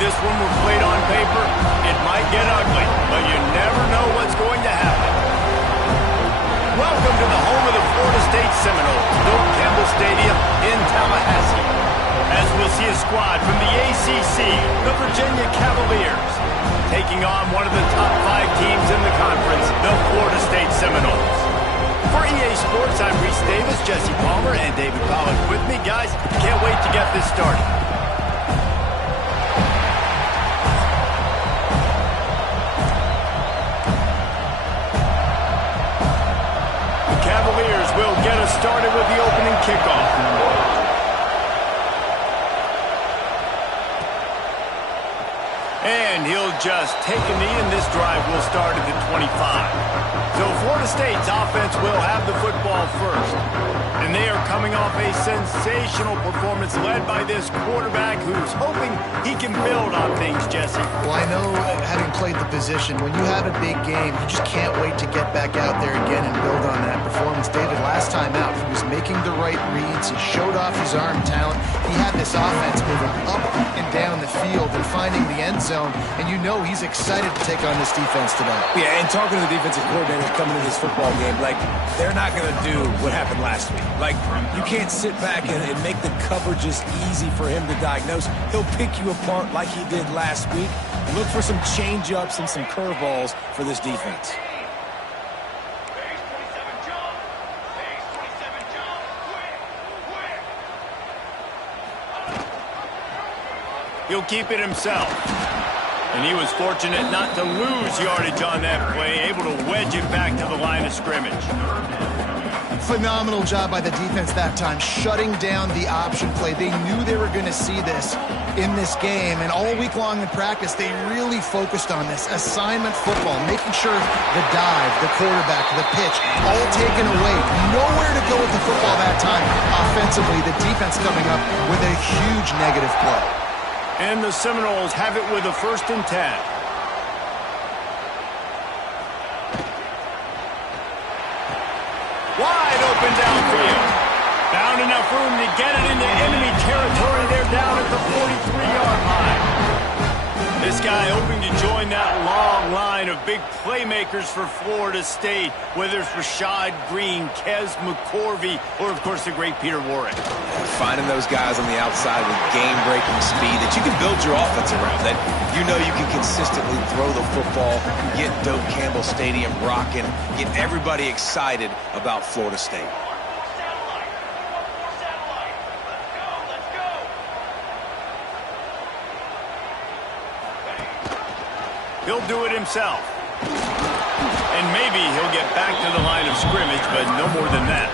this one were played on paper, it might get ugly, but you never know what's going to happen. Welcome to the home of the Florida State Seminoles, Doak Campbell Stadium in Tallahassee. As we'll see a squad from the ACC, the Virginia Cavaliers, taking on one of the top 5 teams in the conference, the Florida State Seminoles. For EA Sports, I'm Reese Davis, Jesse Palmer, and David Pollack with me. Guys, can't wait to get this started. The Cavaliers will get us started with the opening kickoff. And he'll just take a knee, and this drive will start at the 25. So Florida State's offense will have the football first. And they are coming off a sensational performance led by this quarterback who's hoping he can build on things, Jesse. Well, I know, having played the position, when you have a big game, you just can't wait to get back out there again and build on that performance. David, last time out, he was making the right reads. He showed off his arm talent. He had this offense moving up and down the field and finding the end zone. And you know he's excited to take on this defense today. Yeah, and talking to the defensive coordinator coming to this football game, like, they're not going to do what happened last week. Like, you can't sit back and make the coverages easy for him to diagnose. He'll pick you apart like he did last week. Look for some change-ups and some curveballs for this defense. He'll keep it himself. And he was fortunate not to lose yardage on that play, able to wedge it back to the line of scrimmage. Phenomenal job by the defense that time, shutting down the option play. They knew they were going to see this in this game, and all week long in practice, they really focused on this assignment football, making sure the dive, the quarterback, the pitch, all taken away. Nowhere to go with the football that time. Offensively, the defense coming up with a huge negative play. And the Seminoles have it with a 1st and 10. Wide open downfield. Found enough room to get it into enemy territory. They're down at the 43-yard line. This guy hoping to join that long line of big playmakers for Florida State, whether it's Rashad Green, Kez McCorvey, or, of course, the great Peter Warrick. Finding those guys on the outside with game-breaking speed that you can build your offense around, that you know you can consistently throw the football, get Doak Campbell Stadium rocking, get everybody excited about Florida State. He'll do it himself. And maybe he'll get back to the line of scrimmage, but no more than that.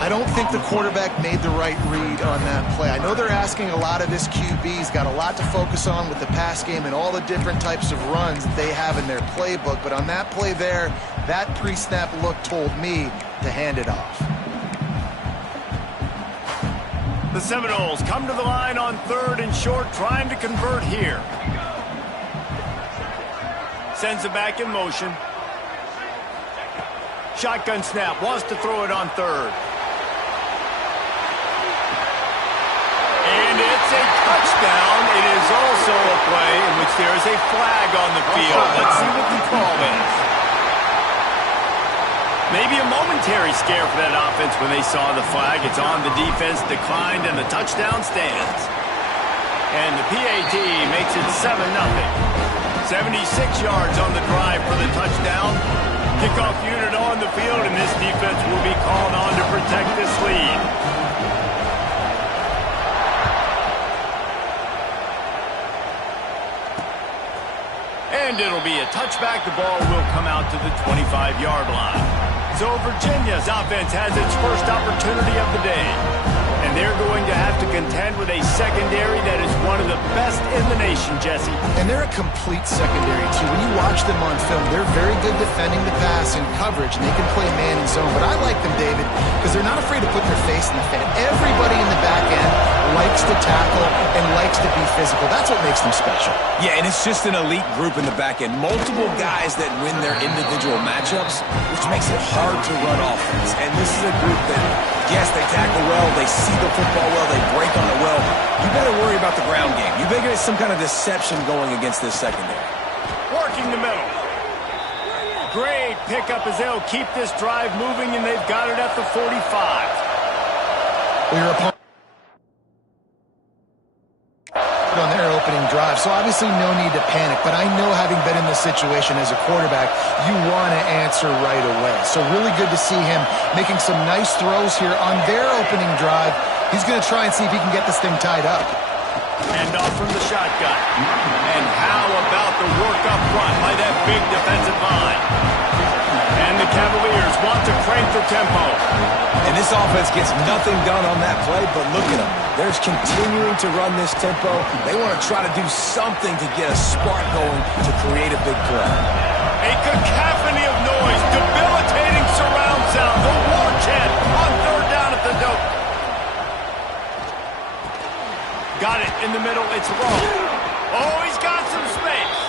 I don't think the quarterback made the right read on that play. I know they're asking a lot of his QBs, got a lot to focus on with the pass game and all the different types of runs that they have in their playbook, but on that play there, that pre-snap look told me to hand it off. The Seminoles come to the line on 3rd and short, trying to convert here. Sends it back in motion. Shotgun snap, wants to throw it on 3rd. And it's a touchdown. It is also a play in which there is a flag on the field. Let's see what the call is. Maybe a momentary scare for that offense when they saw the flag. It's on, the defense declined, and the touchdown stands. And the PAT makes it 7-0. 76 yards on the drive for the touchdown. Kickoff unit on the field, and this defense will be called on to protect this lead. And it'll be a touchback. The ball will come out to the 25-yard line. So Virginia's offense has its first opportunity of the day. And they're going to have to contend with a secondary that is one of the best in the nation, Jesse. And they're a complete secondary, too. When you watch them on film, they're very good defending the pass and coverage, and they can play man and zone. But I like them, David, because they're not afraid to put their face in the fan. Everybody in the back end likes to tackle and likes to be physical. That's what makes them special. Yeah, and it's just an elite group in the back end. Multiple guys that win their individual matchups, which makes it hard to run offense. And this is a group that Yes, they tackle well, they see the football well, they break on it well. You better worry about the ground game. You better get some kind of deception going against this secondary. Working the middle. Great pickup as they'll keep this drive moving, and they've got it at the 45. Your opponent on their opening drive, so obviously no need to panic, but I know, having been in this situation as a quarterback, you want to answer right away. So really good to see him making some nice throws here on their opening drive. He's going to try and see if he can get this thing tied up. And off from the shotgun. And how about the work up front by that big defensive line? And the Cavaliers want to crank the tempo. And this offense gets nothing done on that play, but look at them. They're continuing to run this tempo. They want to try to do something to get a spark going to create a big play. A cacophony of noise, debilitating surround sound. The war chant on third down at the dope. Got it in the middle. It's low. Oh, he's got some space.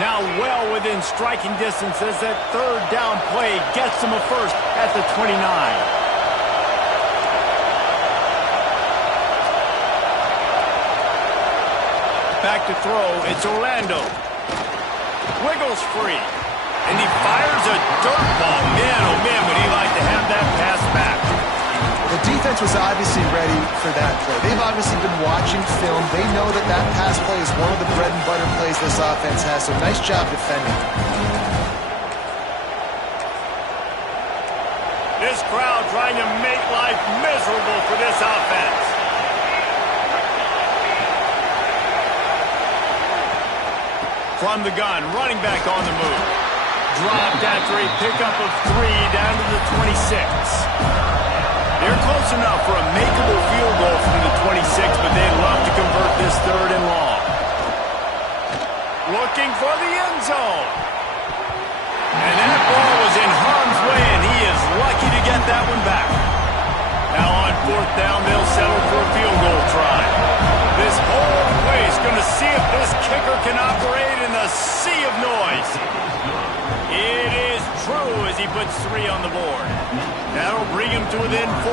Now well within striking distance as that third down play gets him a first at the 29. Back to throw. It's Orlando. Wiggles free. And he fires a dirt ball. Man, oh man, would he like to have that pass back. The defense was obviously ready for that play. They've obviously been watching film. They know that that pass play is one of the bread and butter plays this offense has, so nice job defending. This crowd trying to make life miserable for this offense. From the gun, running back on the move. Dropped after a pickup of 3 down to the 26. They're close enough for a makeable field goal from the 26, but they'd love to convert this third and long. Looking for the end zone. And that ball was in harm's way, and he is lucky to get that one back. Now on fourth down, they'll settle for a field goal try. This whole place going to see if this kicker can operate in the sea of noise. It is true as he puts 3 on the board. That'll bring him to within 4.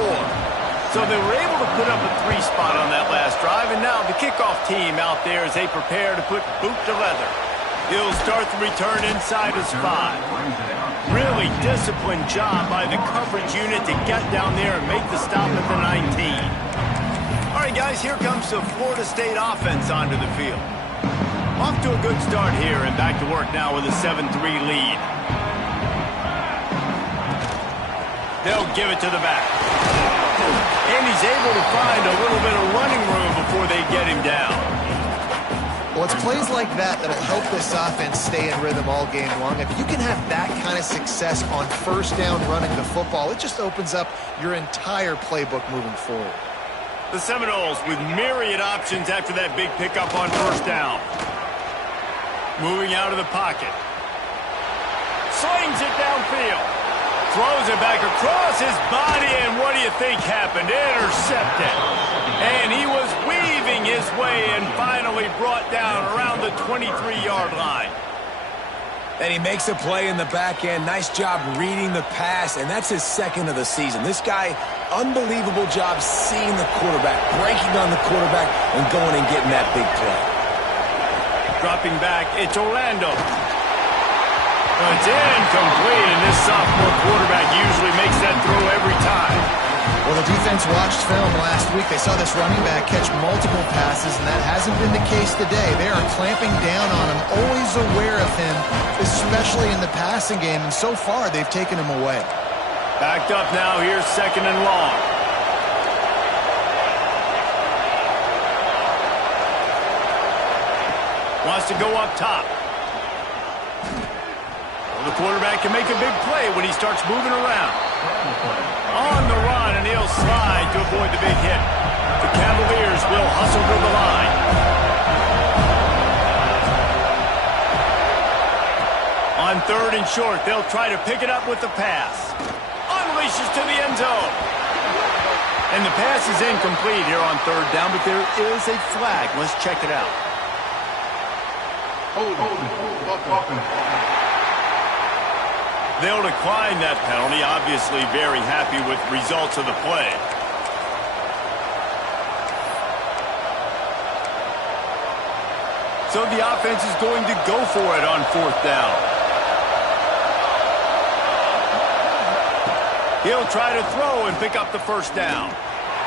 So they were able to put up a 3 spot on that last drive, and now the kickoff team out there as they prepare to put boot to leather. He'll start the return inside his 5. Really disciplined job by the coverage unit to get down there and make the stop at the 19. All right, guys, here comes the Florida State offense onto the field. Off to a good start here and back to work now with a 7-3 lead. They'll give it to the back. And he's able to find a little bit of running room before they get him down. Well, it's plays like that that'll help this offense stay in rhythm all game long. If you can have that kind of success on first down running the football, it just opens up your entire playbook moving forward. The Seminoles with myriad options after that big pickup on first down. Moving out of the pocket. Slings it downfield. Throws it back across his body, and what do you think happened? Intercepted. And he was weaving his way and finally brought down around the 23-yard line. And he makes a play in the back end. Nice job reading the pass, and that's his 2nd of the season. This guy, unbelievable job seeing the quarterback, breaking on the quarterback, and going and getting that big play. Dropping back, it's Orlando. It's incomplete, and this sophomore quarterback usually makes that throw every time. Well, the defense watched film last week. They saw this running back catch multiple passes, and that hasn't been the case today. They are clamping down on him, always aware of him, especially in the passing game, and so far they've taken him away. Backed up now, here's 2nd and long. Wants to go up top. The quarterback can make a big play when he starts moving around. On the run, and he'll slide to avoid the big hit. The Cavaliers will hustle to the line. On 3rd and short, they'll try to pick it up with the pass. Unleashes to the end zone. And the pass is incomplete here on 3rd down, but there is a flag. Let's check it out. They'll decline that penalty, obviously very happy with results of the play. So the offense is going to go for it on 4th down. He'll try to throw and pick up the 1st down.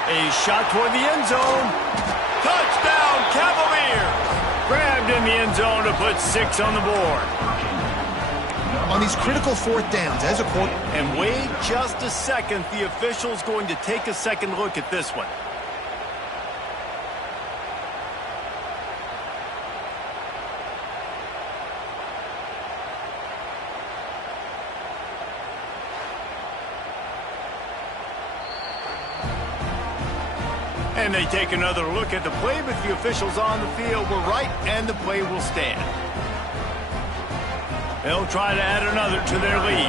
A shot toward the end zone. Touchdown, Cavaliers! Grabbed in the end zone to put 6 on the board. On these critical 4th downs, as a quarterback. And wait just a second. The official's going to take a second look at this one. And they take another look at the play, but the officials on the field were right, and the play will stand. They'll try to add another to their lead.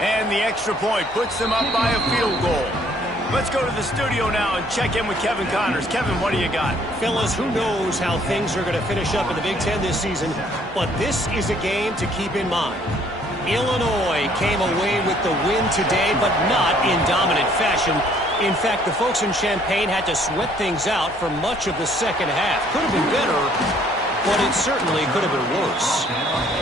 And the extra point puts them up by a field goal. Let's go to the studio now and check in with Kevin Connors. Kevin, what do you got? Fellas, who knows how things are going to finish up in the Big Ten this season, but this is a game to keep in mind. Illinois came away with the win today, but not in dominant fashion. In fact, the folks in Champaign had to sweat things out for much of the second half. Could have been better, but it certainly could have been worse.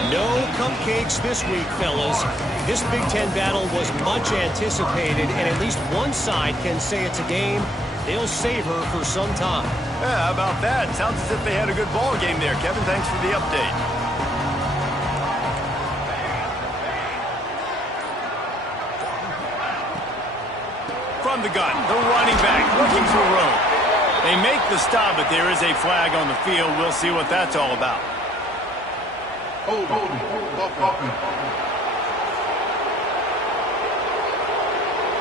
No cupcakes this week, fellas. This Big Ten battle was much anticipated, and at least one side can say it's a game they'll savor for some time. Yeah, how about that? Sounds as if they had a good ball game there. Kevin, thanks for the update. From the gun, the running back looking for room. They make the stop, but there is a flag on the field. We'll see what that's all about.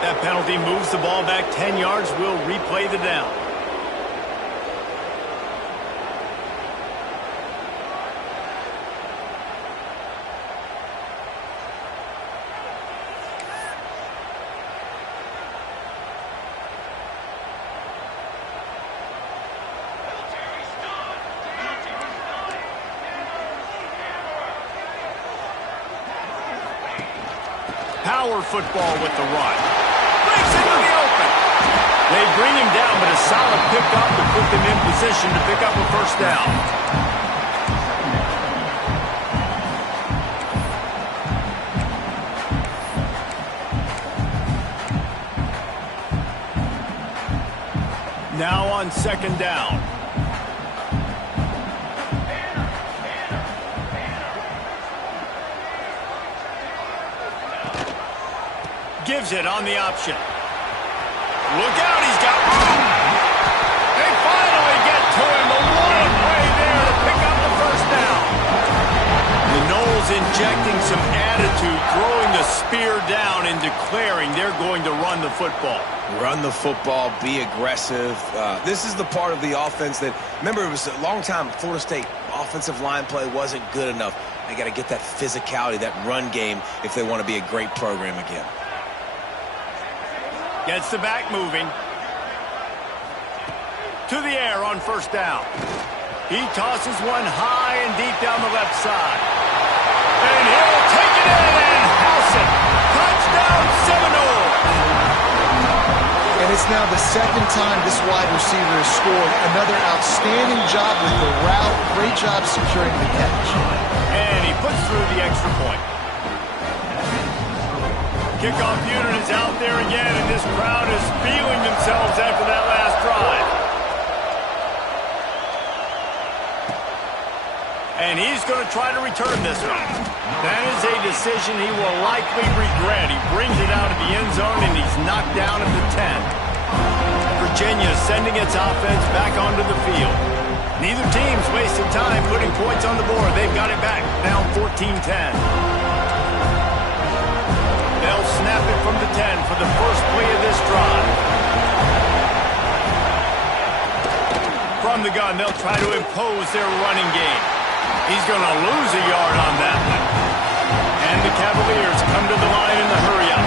That penalty moves the ball back 10 yards. We'll replay the down. Power football with the run. Breaks into the open. They bring him down, but a solid pickup to put them in position to pick up a 1st down. Now on 2nd down. Gives it on the option. Look out, he's got room. They finally get to him. The one play there to pick up the 1st down. The Noles injecting some attitude, throwing the spear down and declaring they're going to run the football. Run the football, be aggressive. This is the part of the offense that, remember, it was a long time, Florida State offensive line play wasn't good enough. They got to get that physicality, that run game, if they want to be a great program again. Gets the back moving. To the air on 1st down. He tosses one high and deep down the left side. And he'll take it in and house it. Touchdown, Seminoles. And it's now the 2nd time this wide receiver has scored. Another outstanding job with the route. Great job securing the catch. And he puts through the extra point. Kickoff unit is out there again, and this crowd is feeling themselves after that last drive. And he's going to try to return this one. That is a decision he will likely regret. He brings it out of the end zone, and he's knocked down at the 10. Virginia sending its offense back onto the field. Neither team's wasted time putting points on the board. They've got it back, down 14-10. They'll snap it from the 10 for the first play of this drive. From the gun, they'll try to impose their running game. He's going to lose a yard on that one. And the Cavaliers come to the line in the hurry-up.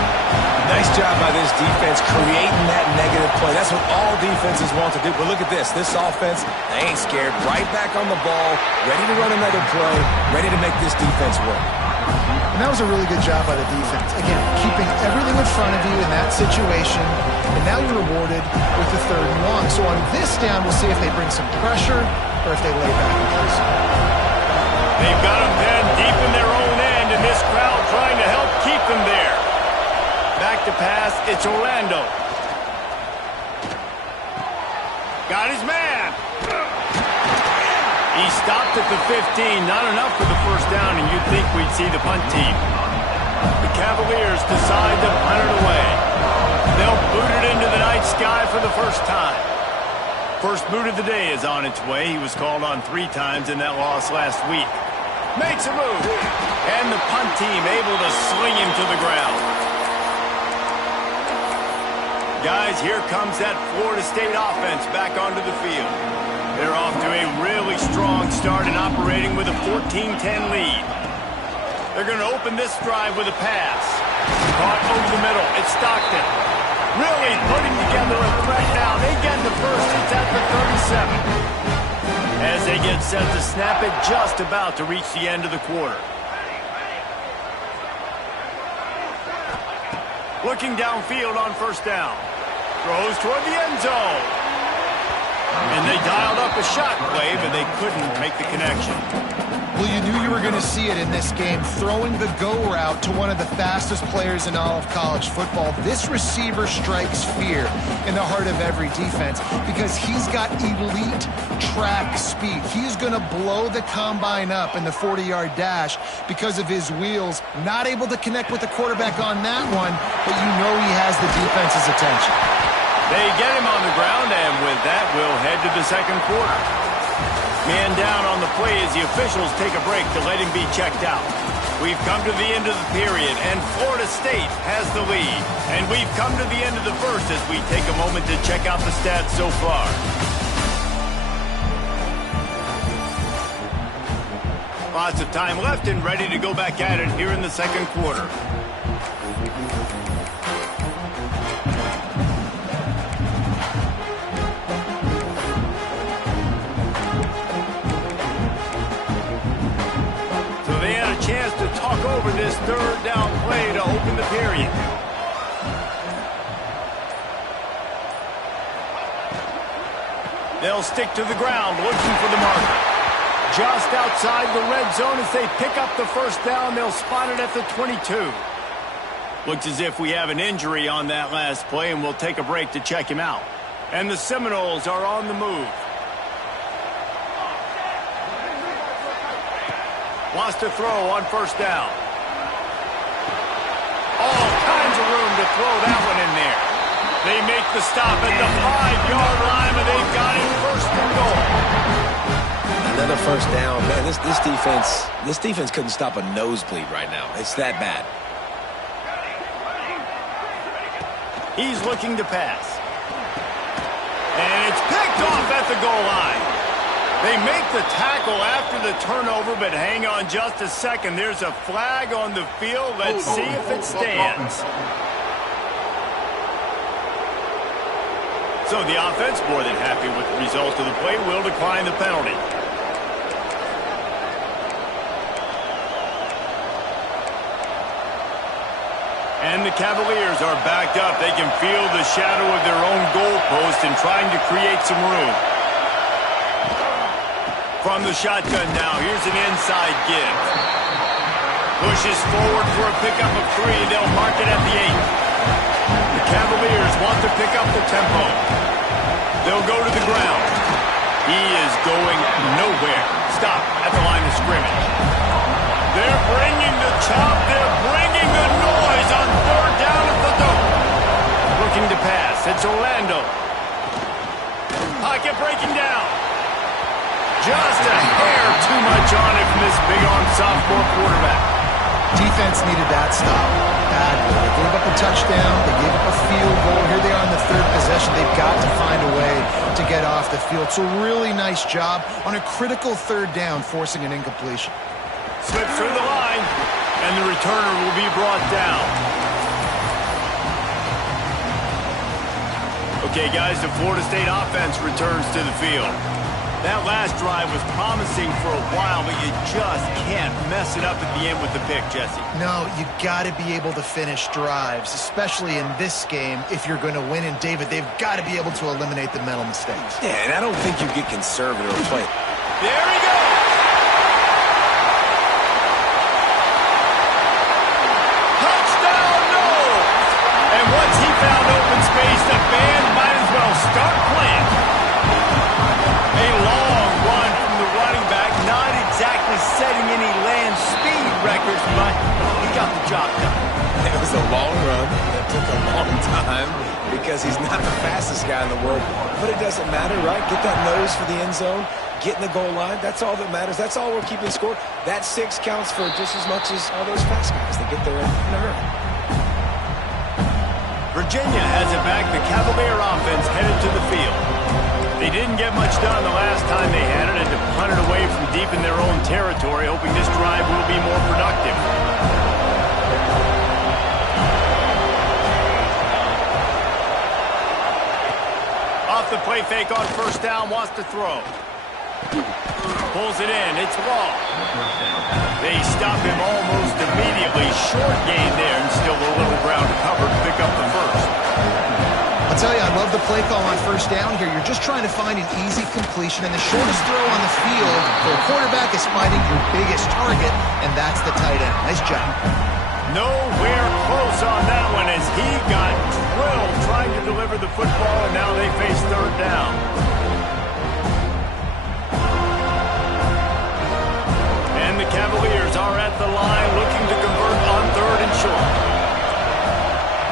Nice job by this defense creating that negative play. That's what all defenses want to do. But look at this. This offense, they ain't scared. Right back on the ball, ready to run another play, ready to make this defense work. And that was a really good job by the defense. Again, keeping everything in front of you in that situation. And now you're rewarded with the 3rd and long. So on this down, we'll see if they bring some pressure or if they lay back and press. They've got them then deep in their own end, and this crowd trying to help keep them there. Back to pass, it's Orlando. Got his man. He stopped at the 15, not enough for the 1st down, and you'd think we'd see the punt team. The Cavaliers decide to punt it away. They'll boot it into the night sky for the 1st time. First boot of the day is on its way. He was called on 3 times in that loss last week. Makes a move. And the punt team able to sling him to the ground. Guys, here comes that Florida State offense back onto the field. They're off to a really strong start and operating with a 14-10 lead. They're going to open this drive with a pass. Caught over the middle. It's Stockton. Really putting together a threat now. They get the first. It's at the 37. As they get set to snap it just about to reach the end of the quarter. Looking downfield on 1st down. Throws toward the end zone. And they dialed up a shot play, but they couldn't make the connection. Well, you knew you were going to see it in this game, throwing the go route to one of the fastest players in all of college football. This receiver strikes fear in the heart of every defense because he's got elite track speed. He's going to blow the combine up in the 40-yard dash because of his wheels. Not able to connect with the quarterback on that one, but you know he has the defense's attention. They get him on the ground, and with that, we'll head to the 2nd quarter. Man down on the play as the officials take a break to let him be checked out. We've come to the end of the period, and Florida State has the lead. And we've come to the end of the 1st as we take a moment to check out the stats so far. Lots of time left and ready to go back at it here in the 2nd quarter. Chance to talk over this 3rd down play to open the period. They'll stick to the ground looking for the marker. Just outside the red zone as they pick up the 1st down. They'll spot it at the 22. Looks as if we have an injury on that last play, and we'll take a break to check him out. And the Seminoles are on the move. Wants to throw on 1st down. All kinds of room to throw that one in there. They make the stop at the 5-yard line, and they've got it 1st and goal. Another 1st down. Man, this defense couldn't stop a nosebleed right now. It's that bad. He's looking to pass. And it's picked off at the goal line. They make the tackle after the turnover, but hang on just a second. There's a flag on the field. Let's see if it stands. So the offense, more than happy with the result of the play, will decline the penalty. And the Cavaliers are backed up. They can feel the shadow of their own goalpost and trying to create some room. From the shotgun now, here's an inside give. Pushes forward for a pickup of 3. They'll mark it at the 8. The Cavaliers want to pick up the tempo. They'll go to the ground. He is going nowhere. Stop at the line of scrimmage. They're bringing the chop. They're bringing the noise on 3rd down at the dope. Looking to pass. It's Orlando. Pocket breaking down. Just a hair too much on it from this big-arm sophomore quarterback. Defense needed that stop badly. They gave up a touchdown. They gave up a field goal. Here they are on the 3rd possession. They've got to find a way to get off the field. So really nice job on a critical 3rd down, forcing an incompletion. Slips through the line, and the returner will be brought down. Okay, guys, the Florida State offense returns to the field. That last drive was promising for a while, but you just can't mess it up at the end with the pick, Jesse. No, you got to be able to finish drives, especially in this game if you're going to win. And, David, they've got to be able to eliminate the mental mistakes. Yeah, and I don't think you get conservative or play. There he goes! Touchdown, no! And once he found open space, the band might as well start playing. A long run from the running back, not exactly setting any land speed records, but he got the job done. It was a long run that took a long time because he's not the fastest guy in the world. But it doesn't matter, right? Get that nose for the end zone, get in the goal line. That's all that matters. That's all we're keeping score. That 6 counts for just as much as all those fast guys that get there in a hurry. Virginia has it back. The Cavalier offense headed to the field. They didn't get much done the last time they had it, and to punt it away from deep in their own territory, hoping this drive will be more productive. Off the play fake on first down, wants to throw. Pulls it in, it's long. They stop him almost immediately. Short gain there, and still a little ground to cover to pick up the first. I'll tell you, I love the play call on first down here. You're just trying to find an easy completion, and the shortest throw on the field for a quarterback is finding your biggest target, and that's the tight end. Nice job. Nowhere close on that one as he got drilled trying to deliver the football, and now they face third down. And the Cavaliers are at the line looking to convert on third and short.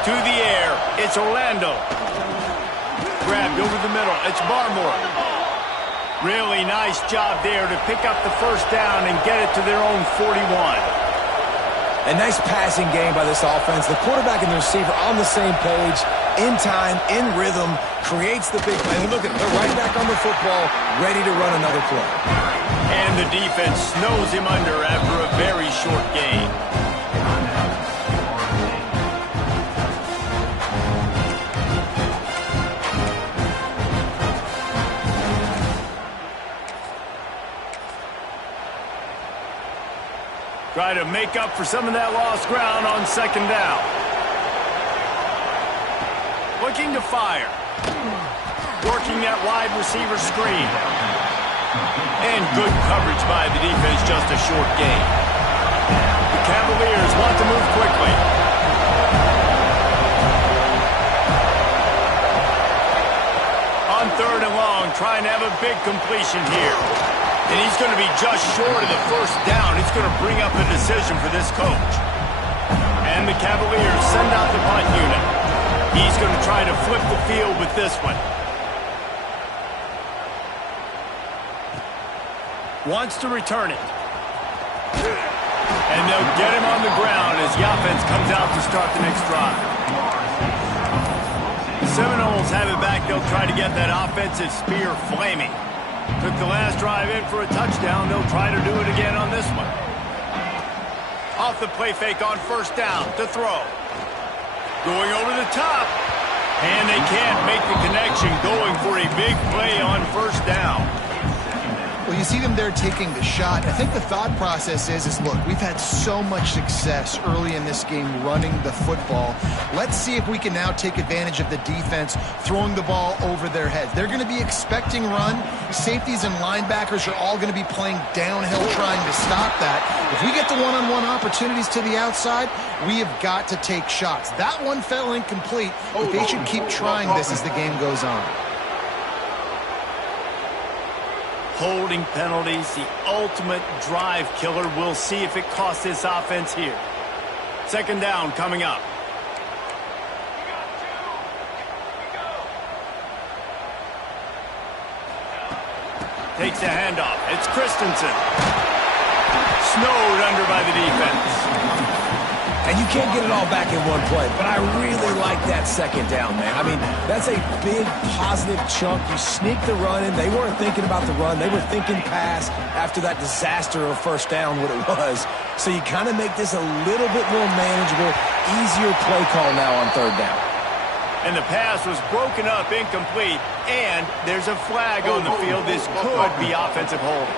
To the air, it's Orlando. Grabbed over the middle, it's Barmore. Really nice job there to pick up the first down and get it to their own 41. A nice passing game by this offense. The quarterback and the receiver on the same page, in time, in rhythm, creates the big play. And look at it, they're right back on the football, ready to run another play. And the defense snows him under after a very short gain. Try to make up for some of that lost ground on second down. Looking to fire. Working that wide receiver screen. And good coverage by the defense, just a short gain. The Cavaliers want to move quickly. On third and long, trying to have a big completion here. And he's going to be just short of the first down. It's going to bring up a decision for this coach. And the Cavaliers send out the punt unit. He's going to try to flip the field with this one. Wants to return it. And they'll get him on the ground as the offense comes out to start the next drive. The Seminoles have it back. They'll try to get that offensive spear flaming. Took the last drive in for a touchdown. They'll try to do it again on this one. Off the play fake on first down to throw. Going over the top. And they can't make the connection, going for a big play on first down. Well, you see them there taking the shot. I think the thought process is look, we've had so much success early in this game running the football. Let's see if we can now take advantage of the defense throwing the ball over their heads. They're going to be expecting run. Safeties and linebackers are all going to be playing downhill trying to stop that. If we get the one-on-one opportunities to the outside, we have got to take shots. That one fell incomplete, but they should keep trying this as the game goes on. Holding penalties, the ultimate drive killer. We'll see if it costs this offense here. Second down coming up. Takes the handoff. It's Christensen. Snowed under by the defense. And you can't get it all back in one play, but I really like that second down, man. I mean, that's a big positive chunk. You sneak the run in. They weren't thinking about the run. They were thinking pass after that disaster of first down, what it was. So you kind of make this a little bit more manageable, easier play call now on third down. And the pass was broken up, incomplete, and there's a flag on the field. This could be offensive holding.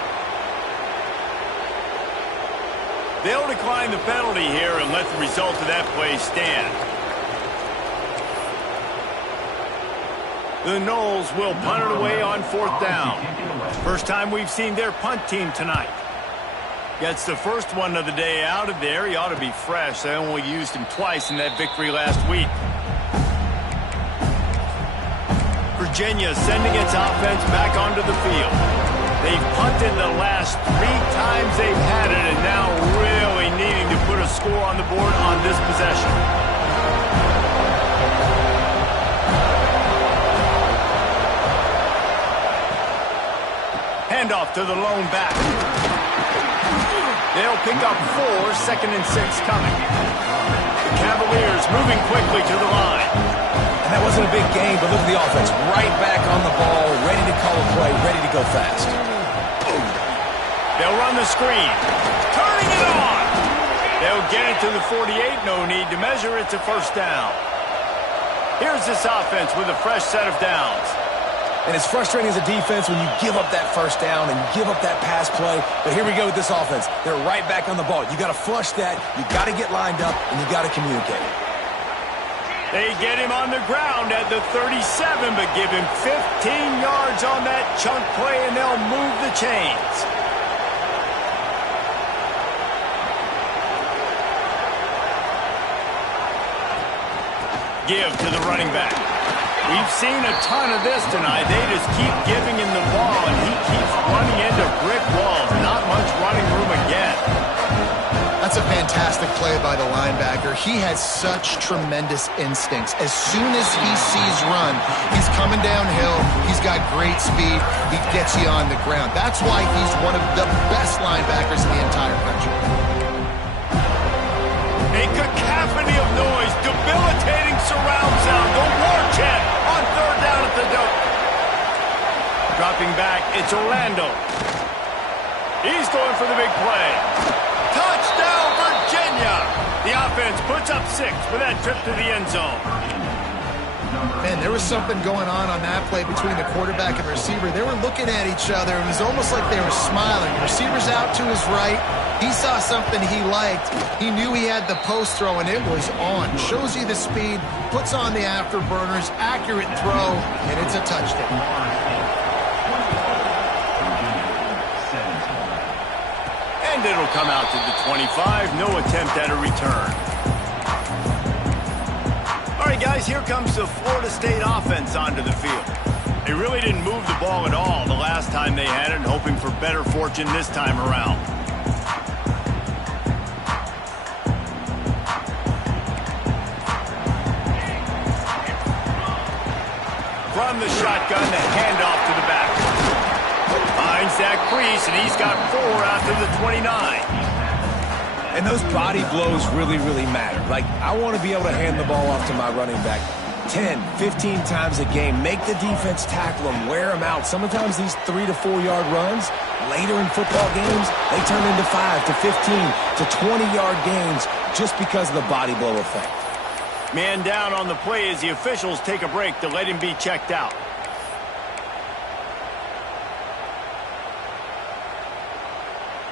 They'll decline the penalty here and let the result of that play stand. The Noles will punt it away on 4th down. First time we've seen their punt team tonight. Gets the first one of the day out of there. He ought to be fresh. They only used him twice in that victory last week. Virginia sending its offense back onto the field. They've punted the last 3 times they've had it, and now really needing to put a score on the board on this possession. Handoff to the lone back. They'll pick up 4, 2nd and 6 coming. The Cavaliers moving quickly to the line. And that wasn't a big game, but look at the offense. Right back on the ball, ready to call a play, ready to go fast. They'll run the screen. Turning it on. They'll get it to the 48. No need to measure. It's a first down. Here's this offense with a fresh set of downs. And it's frustrating as a defense when you give up that first down and give up that pass play. But here we go with this offense. They're right back on the ball. You got to flush that. You got to get lined up, and you got to communicate. They get him on the ground at the 37, but give him 15 yards on that chunk play, and they'll move the chains. Give to the running back. We've seen a ton of this tonight. They just keep giving him the ball, and he keeps running into brick walls. Not much running room again. That's a fantastic play by the linebacker. He has such tremendous instincts. As soon as he sees run, he's coming downhill. He's got great speed. He gets you on the ground. That's why he's one of the best linebackers in the entire country. A cacophony of noise, debilitating surround sound. The war chant on 3rd down at the dope. Dropping back, it's Orlando. He's going for the big play. Touchdown, Virginia! The offense puts up 6 for that trip to the end zone. Man, there was something going on that play between the quarterback and receiver. They were looking at each other. It was almost like they were smiling. The receiver's out to his right. He saw something he liked. He knew he had the post throw, and it was on. Shows you the speed, puts on the afterburners, accurate throw, and it's a touchdown. And it'll come out to the 25. No attempt at a return. All right, guys, here comes the Florida State offense onto the field. They really didn't move the ball at all the last time they had it, hoping for better fortune this time around. From the shotgun, the handoff to the back. Finds that crease, and he's got 4 after the 29. And those body blows really, really matter. Like, I want to be able to hand the ball off to my running back 10, 15 times a game. Make the defense tackle him, wear him out. Sometimes these 3 to 4 yard runs, later in football games, they turn into 5 to 15 to 20-yard gains just because of the body blow effect. Man down on the play as the officials take a break to let him be checked out.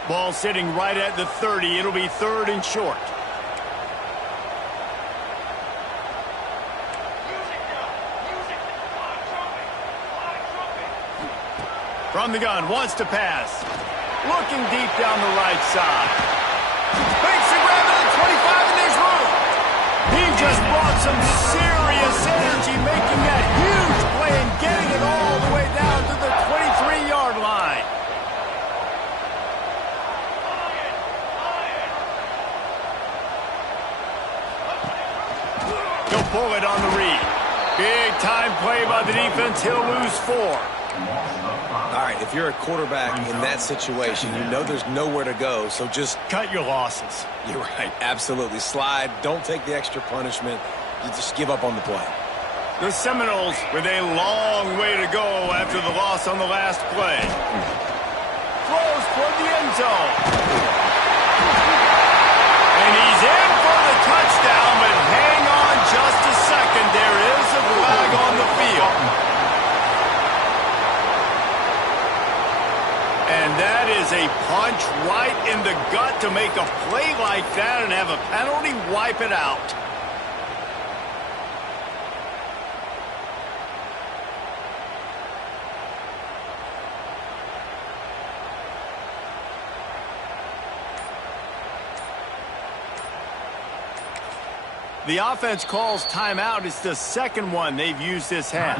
Ball sitting right at the 30. It'll be 3rd and short. From the gun, wants to pass. Looking deep down the right side. Makes the grab at the 25, and there's room. He just brought some serious energy, making that huge play and getting it all the way down to the 23-yard line. He'll pull it on the read. Big time play by the defense. He'll lose 4. All right, if you're a quarterback in that situation, you know there's nowhere to go, so just cut your losses. You're right, absolutely. Slide, don't take the extra punishment. You just give up on the play. The Seminoles with a long way to go after the loss on the last play. Throws toward the end zone. And he's in for the touchdown, but hang on just a second. There is a And that is a punch right in the gut to make a play like that and have a penalty wipe it out. The offense calls timeout. It's the second one they've used this half.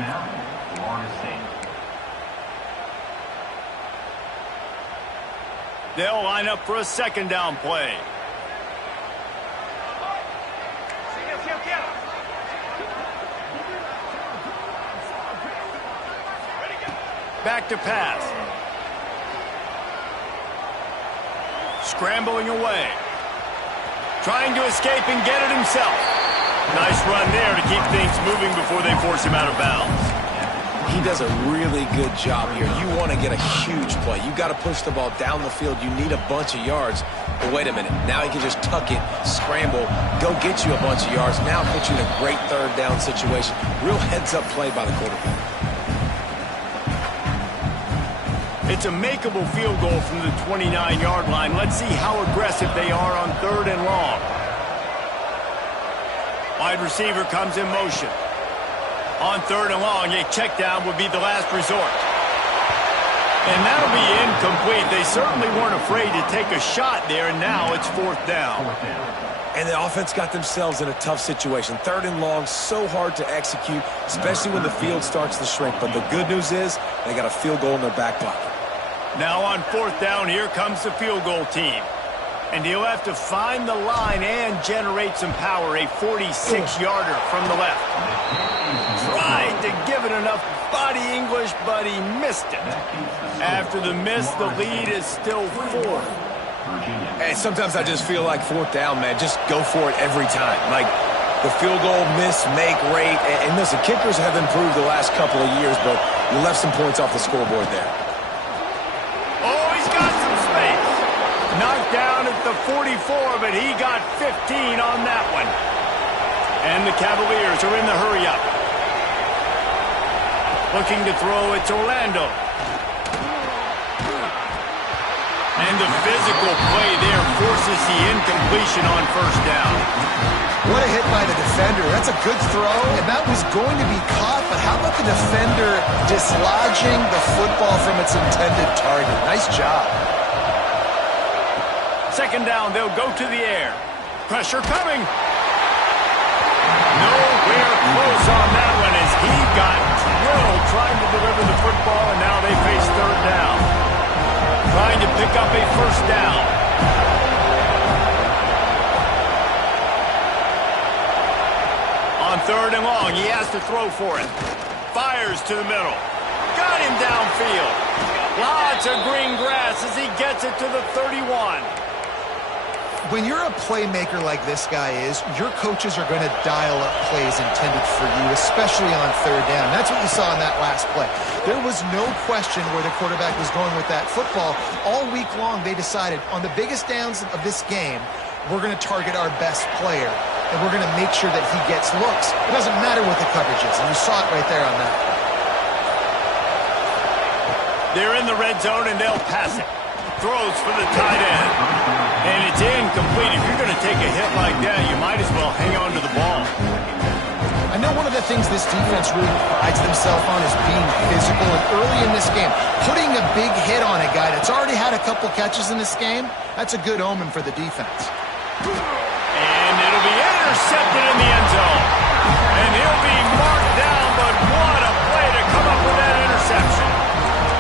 They'll line up for a second down play. Back to pass. Scrambling away. Trying to escape and get it himself. Nice run there to keep things moving before they force him out of bounds. He does a really good job here. You want to get a huge play. You got to push the ball down the field. You need a bunch of yards. But wait a minute. Now he can just tuck it, scramble, go get you a bunch of yards. Now put you in a great third down situation. Real heads-up play by the quarterback. It's a makeable field goal from the 29-yard line. Let's see how aggressive they are on third and long. Wide receiver comes in motion. On third and long, a check down would be the last resort. And that'll be incomplete. They certainly weren't afraid to take a shot there, and now it's fourth down. And the offense got themselves in a tough situation. Third and long, so hard to execute, especially when the field starts to shrink. But the good news is they got a field goal in their back pocket. Now on fourth down, here comes the field goal team. And he'll have to find the line and generate some power. A 46-yarder from the left. Tried to give it enough body English, but he missed it. After the miss, the lead is still 4. And sometimes I just feel like fourth down, man, just go for it every time. Like the field goal miss-make rate. And listen, kickers have improved the last couple of years, but you left some points off the scoreboard there. Oh, he's got some space. Knocked down at the 44, but he got 15 on that one. And the Cavaliers are in the hurry-up. Looking to throw, it's Orlando. And the physical play there forces the incompletion on first down. What a hit by the defender. That's a good throw, and that was going to be caught, but how about the defender dislodging the football from its intended target? Nice job. Second down, they'll go to the air. Pressure coming. Nowhere close on that one as he got drilled trying to deliver the football, and now they face third down. Trying to pick up a first down. On third and long, he has to throw for it. Fires to the middle. Got him downfield. Lots of green grass as he gets it to the 31. When you're a playmaker like this guy is, your coaches are going to dial up plays intended for you, especially on third down. That's what you saw in that last play. There was no question where the quarterback was going with that football. All week long, they decided on the biggest downs of this game, we're going to target our best player, and we're going to make sure that he gets looks. It doesn't matter what the coverage is, and you saw it right there on that. They're in the red zone, and they'll pass it. Throws for the tight end. And it's incomplete. If you're going to take a hit like that, you might as well hang on to the ball. I know one of the things this defense really prides themselves on is being physical. And early in this game, putting a big hit on a guy that's already had a couple catches in this game, that's a good omen for the defense. And it'll be intercepted in the end zone. And he'll be marked down, but what a play to come up with that interception.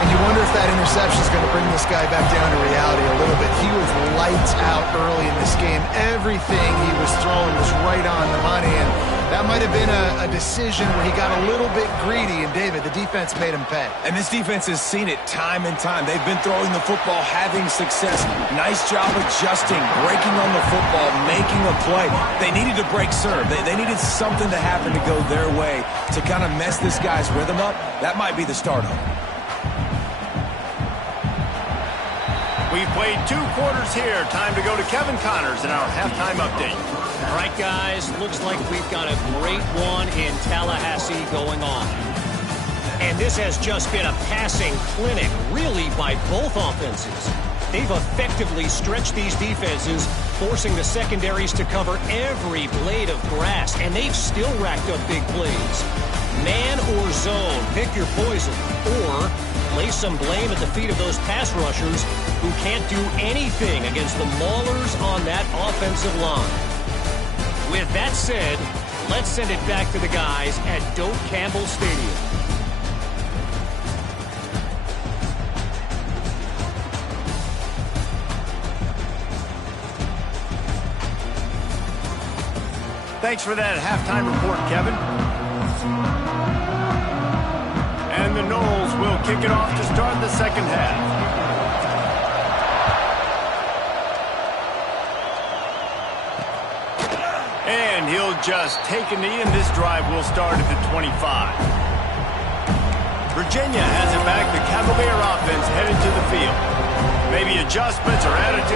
And you wonder if that interception is going to bring this guy back down to reality a little bit. He was lights out early in this game. Everything he was throwing was right on the money, and that might have been a decision where he got a little bit greedy, and David, the defense made him pay. And this defense has seen it time and time. They've been throwing the football, having success. Nice job adjusting, breaking on the football, making a play. They needed to break serve. They needed something to happen to go their way to kind of mess this guy's rhythm up. That might be the start of it. We've played 2 quarters here. Time to go to Kevin Connors in our halftime update. All right, guys, looks like we've got a great one in Tallahassee going on. And this has just been a passing clinic, really, by both offenses. They've effectively stretched these defenses, forcing the secondaries to cover every blade of grass, and they've still racked up big plays. Man or zone, pick your poison, or lay some blame at the feet of those pass rushers who can't do anything against the maulers on that offensive line. With that said, let's send it back to the guys at Doak Campbell Stadium. Thanks for that halftime report, Kevin. And the Noles will kick it off to start the second half. And he'll just take a knee, and this drive will start at the 25. Virginia has it back. The Cavalier offense headed to the field. Maybe adjustments or attitude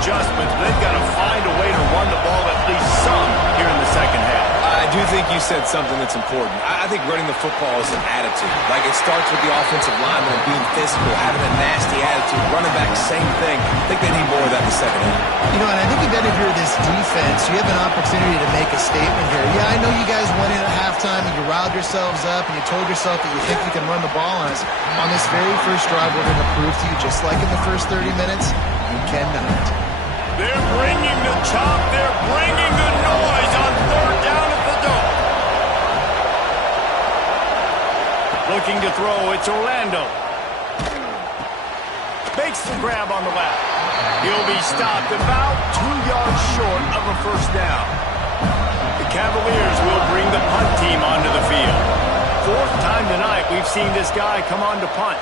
adjustments, but they've got to find a way to run the ball at least some here in the second half. I do think you said something that's important. I think running the football is an attitude. Like, it starts with the offensive lineman being physical, having a nasty attitude. Running back, same thing. I think they need more of that in the second half. You know, and I think even if you're this defense, you have an opportunity to make a statement here. Yeah, I know you guys went in at halftime and you riled yourselves up and you told yourself that you think you can run the ball on us. On this very first drive, we're going to prove to you, just like in the first 30 minutes, you cannot. They're bringing the chop. They're bringing the noise on third down at the Dome. Looking to throw, it's Orlando. Makes the grab on the left. He'll be stopped about 2 yards short of a first down. The Cavaliers will bring the punt team onto the field. Fourth time tonight we've seen this guy come on to punt.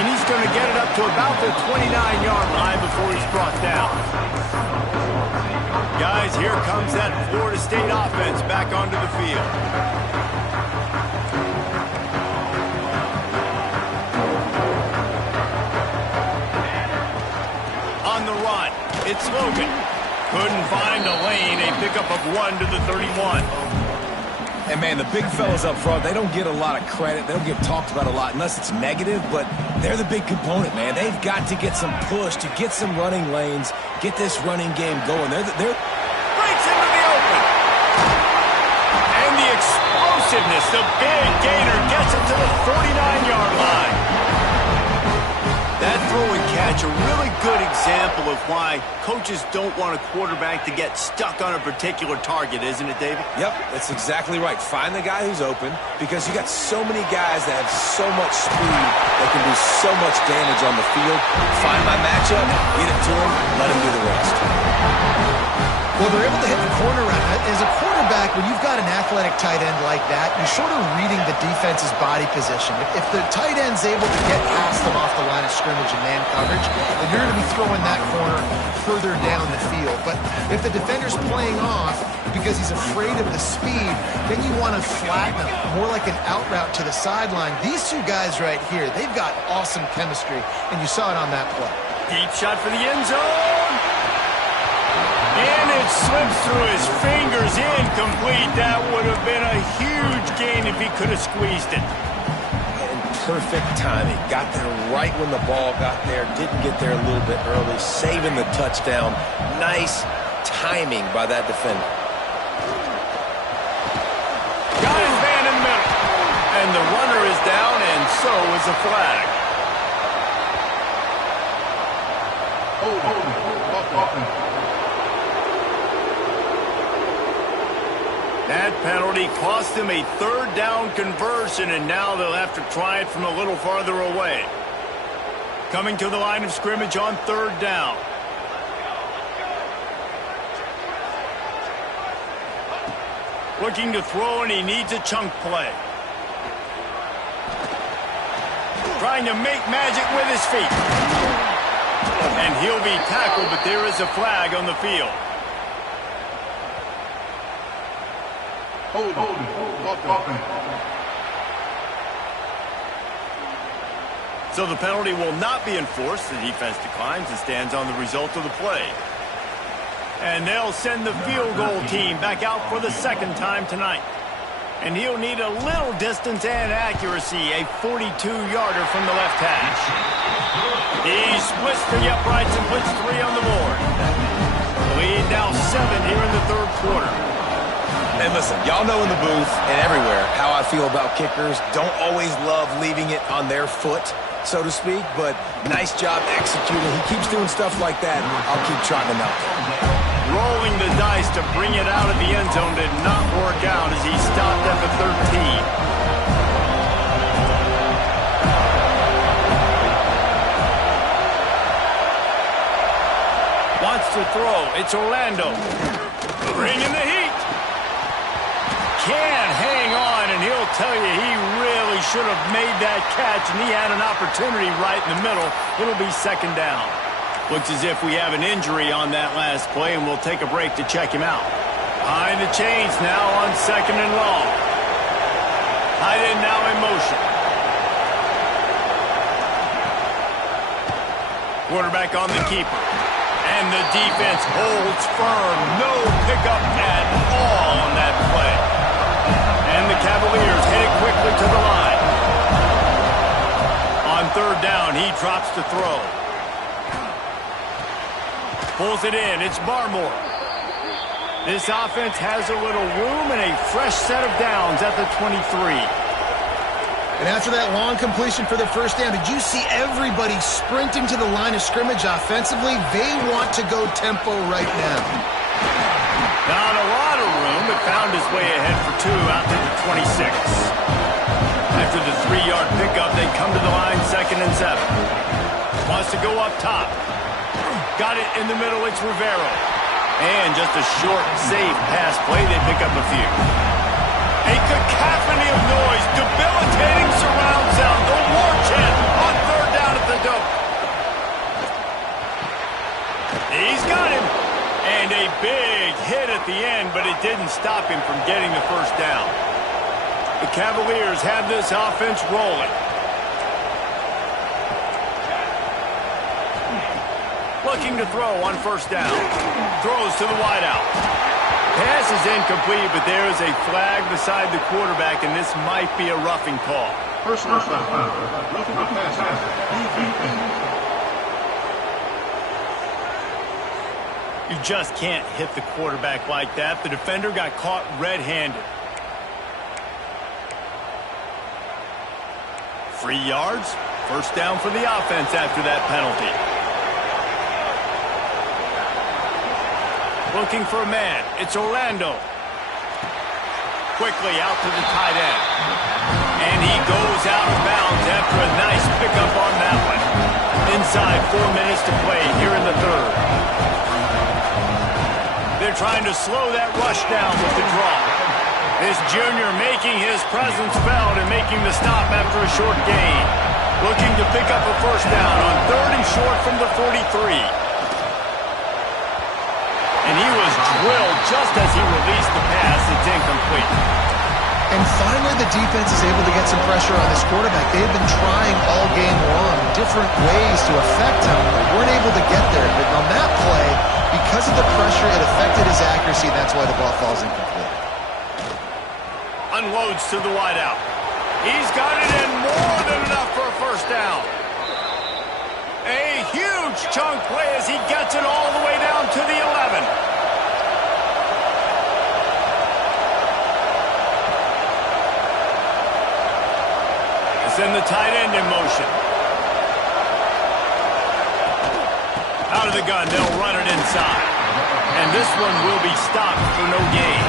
And he's going to get it up to about the 29-yard line before he's brought down. Guys, here comes that Florida State offense back onto the field. On the run, it's Logan. Couldn't find a lane, a pickup of 1 to the 31. And, man, the big fellas up front, they don't get a lot of credit. They don't get talked about a lot unless it's negative, but they're the big component, man. They've got to get some push, to get some running lanes, get this running game going. They're breaks into the open. And the explosiveness, the big gainer gets it to the 49-yard line. That throw and catch, a really good example of why coaches don't want a quarterback to get stuck on a particular target, isn't it, David? Yep, that's exactly right. Find the guy who's open, because you got so many guys that have so much speed that can do so much damage on the field. Find my matchup, get it to him, let him do the rest. Well, they're able to hit the corner route. As a quarterback, when you've got an athletic tight end like that, you're sort of reading the defense's body position. If the tight end's able to get past them off the line of scrimmage and man coverage, then you're going to be throwing that corner further down the field. But if the defender's playing off because he's afraid of the speed, then you want to flatten him, more like an out route to the sideline. These two guys right here, they've got awesome chemistry, and you saw it on that play. Deep shot for the end zone. And it slips through his fingers, incomplete. That would have been a huge gain if he could have squeezed it. And perfect timing. Got there right when the ball got there. Didn't get there a little bit early. Saving the touchdown. Nice timing by that defender. Got his man in the middle. And the runner is down, and so is a flag. That penalty cost them a third down conversion, and now they'll have to try it from a little farther away. Coming to the line of scrimmage on third down. Looking to throw, and he needs a chunk play. Trying to make magic with his feet. And he'll be tackled, but there is a flag on the field. So the penalty will not be enforced. The defense declines and stands on the result of the play. And they'll send the field goal team back out for the second time tonight. And he'll need a little distance and accuracy, a 42-yarder from the left hash. He splits the uprights and puts 3 on the board. Lead now 7 here in the third quarter. And listen, y'all know in the booth and everywhere how I feel about kickers. Don't always love leaving it on their foot, so to speak, but nice job executing. He keeps doing stuff like that. I'll keep trotting him out there. Rolling the dice to bring it out of the end zone did not work out as he stopped at the 13. Wants to throw. It's Orlando. Bringing the heat. Can't hang on, and he'll tell you he really should have made that catch, and he had an opportunity right in the middle. It'll be second down. Looks as if we have an injury on that last play, and we'll take a break to check him out. Behind the chains now on second and long. Tight end now in motion. Quarterback on the keeper. And the defense holds firm. No pickup at all on that play. And the Cavaliers headed quickly to the line. On third down, he drops to throw. Pulls it in. It's Barmore. This offense has a little room and a fresh set of downs at the 23. And after that long completion for the first down, did you see everybody sprinting to the line of scrimmage offensively? They want to go tempo right now. Not a lot of room, but found his way ahead for 2 out to the 26. After the 3-yard pickup, they come to the line second and 7. Wants to go up top. Got it in the middle, it's Rivero. And just a short, safe pass play, they pick up a few. A cacophony of noise, debilitating surround sound, the war chant on third down at the dope. He's got him. And a big hit at the end, but it didn't stop him from getting the first down. The Cavaliers have this offense rolling. Looking to throw on first down. Throws to the wideout. Pass is incomplete, but there is a flag beside the quarterback, and this might be a roughing call. Personal foul. Roughing the passer. You just can't hit the quarterback like that. The defender got caught red-handed. 3 yards. First down for the offense after that penalty. Looking for a man. It's Orlando. Quickly out to the tight end. And he goes out of bounds after a nice pickup on that one. Inside 4 minutes to play here in the third. They're trying to slow that rush down with the draw. This junior making his presence felt and making the stop after a short gain. Looking to pick up a first down on third and short from the 43. And he was drilled just as he released the pass. It's incomplete. And finally, the defense is able to get some pressure on this quarterback. They've been trying all game long different ways to affect him. They weren't able to get there. But on that play, because of the pressure, it affected his accuracy. That's why the ball falls incomplete. Unloads to the wideout. He's got it in more than enough for a first down. A huge chunk play as he gets it all the way down to the 11. Send the tight end in motion. Out of the gun, they'll run it inside. And this one will be stopped for no gain.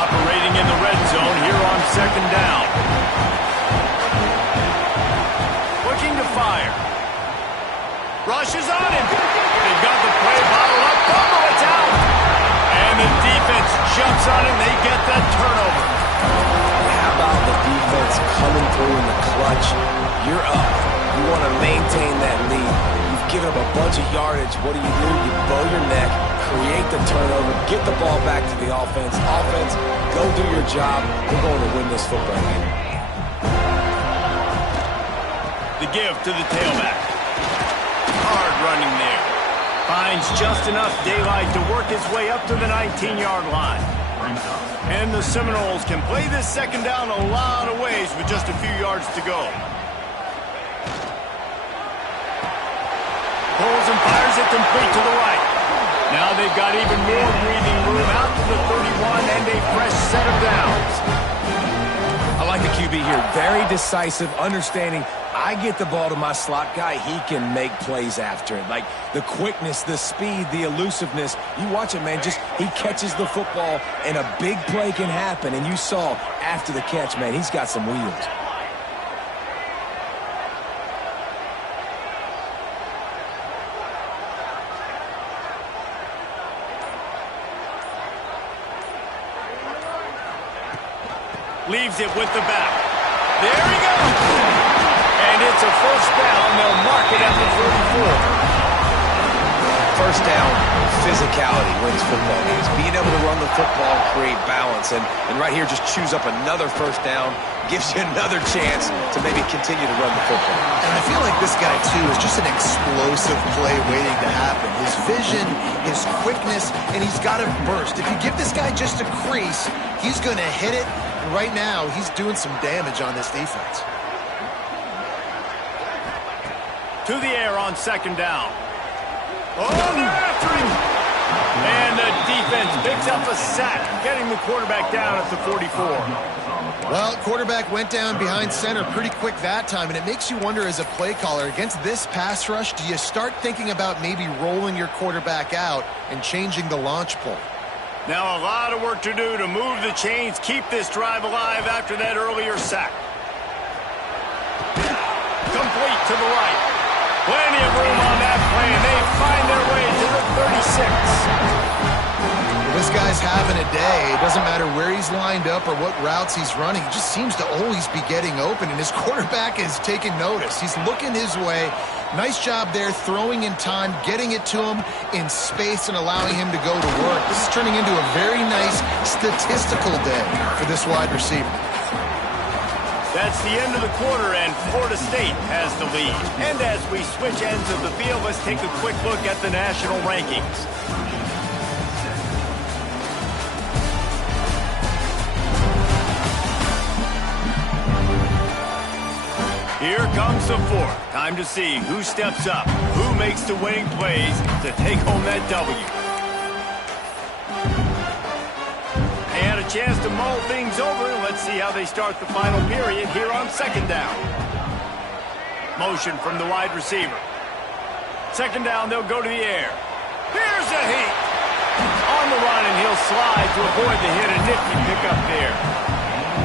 Operating in the red zone here on second down. Looking to fire. Rushes on him. They've got the play bottled up. Fumble, it's out. And the defense jumps on him. They get that turnover. How about the defense coming through in the clutch? You're up. You want to maintain that lead. You've given up a bunch of yardage. What do? You bow your neck, create the turnover, get the ball back to the offense. Offense, go do your job. We're going to win this football game. The give to the tailback. Hard running there. Finds just enough daylight to work his way up to the 19-yard line. And the Seminoles can play this second down a lot of ways with just a few yards to go. Pulls and fires it complete to the right. Now they've got even more breathing room out to the 31 and a fresh set of downs. I like the QB here. Very decisive, understanding I get the ball to my slot guy, he can make plays after it. Like the quickness, the speed, the elusiveness. You watch it, man, just he catches the football and a big play can happen. And you saw after the catch, man, he's got some wheels. Leaves it with the back. There he goes. And it's a first down. They'll mark it at the 34. First down, physicality wins football games. Being able to run the football and create balance. And right here, just choose up another first down. Gives you another chance to maybe continue to run the football. And I feel like this guy, too, is just an explosive play waiting to happen. His vision, his quickness, and he's got a burst. If you give this guy just a crease, he's going to hit it. And right now, he's doing some damage on this defense. To the air on second down. Oh, they're after him. And the defense picks up a sack, getting the quarterback down at the 44. Well, quarterback went down behind center pretty quick that time, and it makes you wonder as a play caller, against this pass rush, do you start thinking about maybe rolling your quarterback out and changing the launch point? Now a lot of work to do to move the chains, keep this drive alive after that earlier sack. Complete to the right. Plenty of room on that play, and they find their way to the 36. This guy's having a day. It doesn't matter where he's lined up or what routes he's running. He just seems to always be getting open, and his quarterback is taking notice. He's looking his way. Nice job there, throwing in time, getting it to him in space and allowing him to go to work. This is turning into a very nice statistical day for this wide receiver. That's the end of the quarter, and Florida State has the lead. And as we switch ends of the field, let's take a quick look at the national rankings. Here comes the fourth. Time to see who steps up, who makes the winning plays to take home that W. They had a chance to mull things over, and let's see how they start the final period here on second down. Motion from the wide receiver. Second down, they'll go to the air. Here's a heat. On the run, and he'll slide to avoid the hit. A nifty pickup there.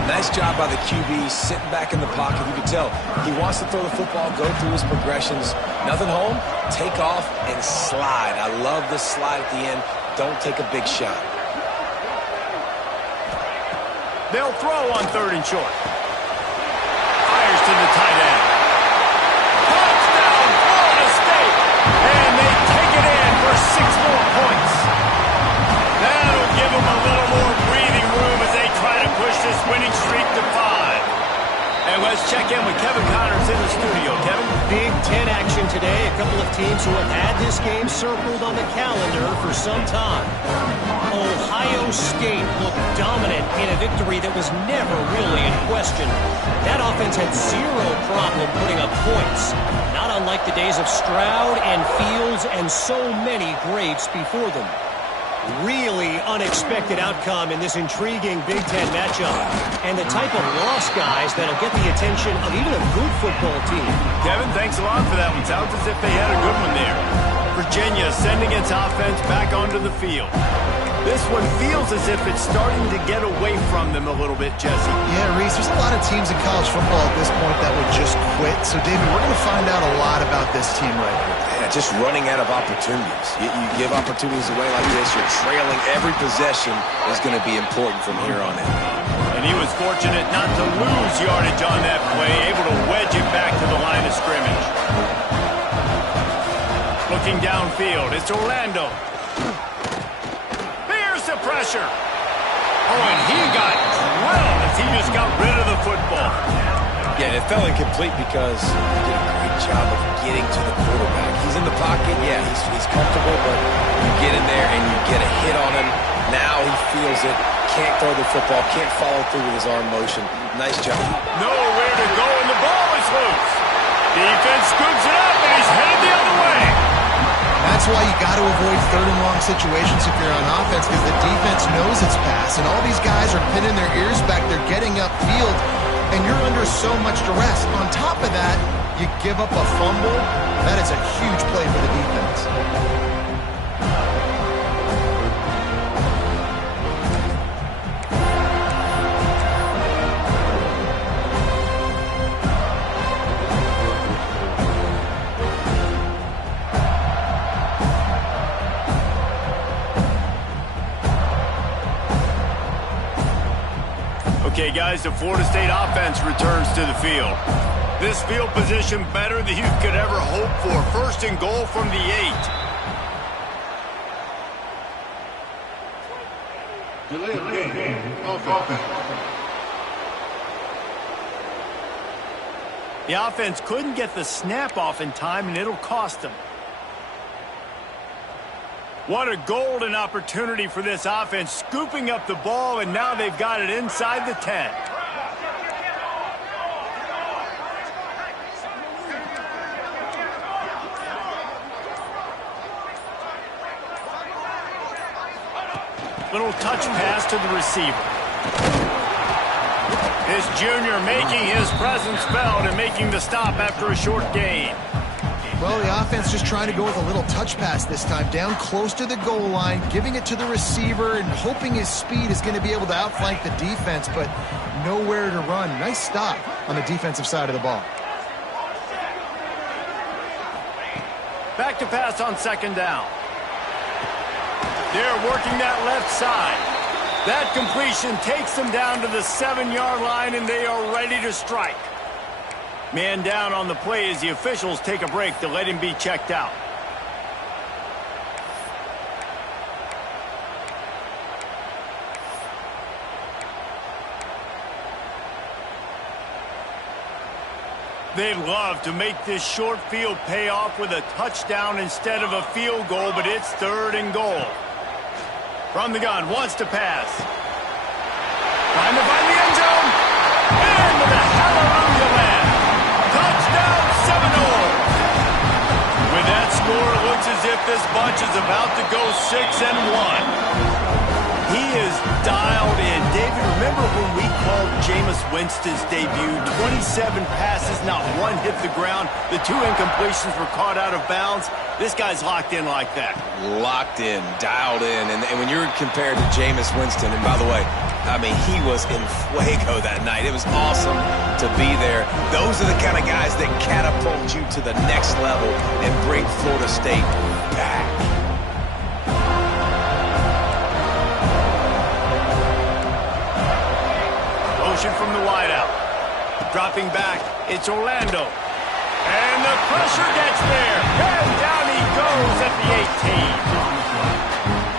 Nice job by the QB, sitting back in the pocket. You can tell he wants to throw the football, go through his progressions. Nothing home, take off, and slide. I love the slide at the end. Don't take a big shot. They'll throw on third and short. Fires to the tight end. Touchdown, Florida State! And they take it in for 6 more points. That'll give them a little more breathing room as they try to push this winning streak to 5. And let's check in with Kevin Connors in the studio. Kevin? Big Ten action today. A couple of teams who have had this game circled on the calendar for some time. Ohio State looked dominant in a victory that was never really in question. That offense had zero problem putting up points. Not unlike the days of Stroud and Fields and so many greats before them. Really unexpected outcome in this intriguing Big Ten matchup. And the type of lost guys that'll get the attention of even a good football team. Kevin, thanks a lot for that one. Sounds as if they had a good one there. Virginia sending its offense back onto the field. This one feels as if it's starting to get away from them a little bit, Jesse. Yeah, Reese, there's a lot of teams in college football at this point that would just quit. So, David, we're going to find out a lot about this team right here. Yeah, just running out of opportunities. You give opportunities away like this, you're trailing. Every possession is going to be important from here on in. And he was fortunate not to lose yardage on that play, able to wedge it back to the line of scrimmage. Looking downfield, it's Orlando. There's the pressure. Oh, and he got drilled as he just got rid of the football. Yeah, it fell incomplete because he did a great job of getting to the quarterback. He's in the pocket, yeah, he's comfortable, but you get in there and you get a hit on him. Now he feels it, can't throw the football, can't follow through with his arm motion. Nice job. Nowhere to go, and the ball is loose. Defense scoops it up, and he's headed the other way. That's why you got to avoid third and long situations if you're on offense, because the defense knows it's pass, and all these guys are pinning their ears back. They're getting upfield, and you're under so much duress. On top of that, you give up a fumble. That is a huge play for the defense. Okay, guys, the Florida State offense returns to the field. This field position better than you could ever hope for. First and goal from the 8. Delay of game. Offense. The offense couldn't get the snap off in time, and it'll cost them. What a golden opportunity for this offense, scooping up the ball, and now they've got it inside the 10. Little touch pass to the receiver. This junior making his presence felt and making the stop after a short gain. Well, the offense just trying to go with a little touch pass this time, down close to the goal line, giving it to the receiver and hoping his speed is going to be able to outflank the defense, but nowhere to run. Nice stop on the defensive side of the ball. Back to pass on second down. They're working that left side. That completion takes them down to the 7-yard line, and they are ready to strike. Man down on the play as the officials take a break to let him be checked out. They'd love to make this short field pay off with a touchdown instead of a field goal, but it's third and goal. From the gun, wants to pass. Trying to find the end zone. And with a hallelujah land. Touchdown Seminole. With that score, it looks as if this bunch is about to go 6-1. He is dialed in. David, remember when we called Jameis Winston's debut? 27 passes, not one hit the ground. The 2 incompletions were caught out of bounds. This guy's locked in like that. Locked in, dialed in. And when you're compared to Jameis Winston, and by the way, I mean, he was in fuego that night. It was awesome to be there. Those are the kind of guys that catapult you to the next level and bring Florida State back. Motion from the wideout. Dropping back, it's Orlando. And the pressure gets there. And down he goes at the 18.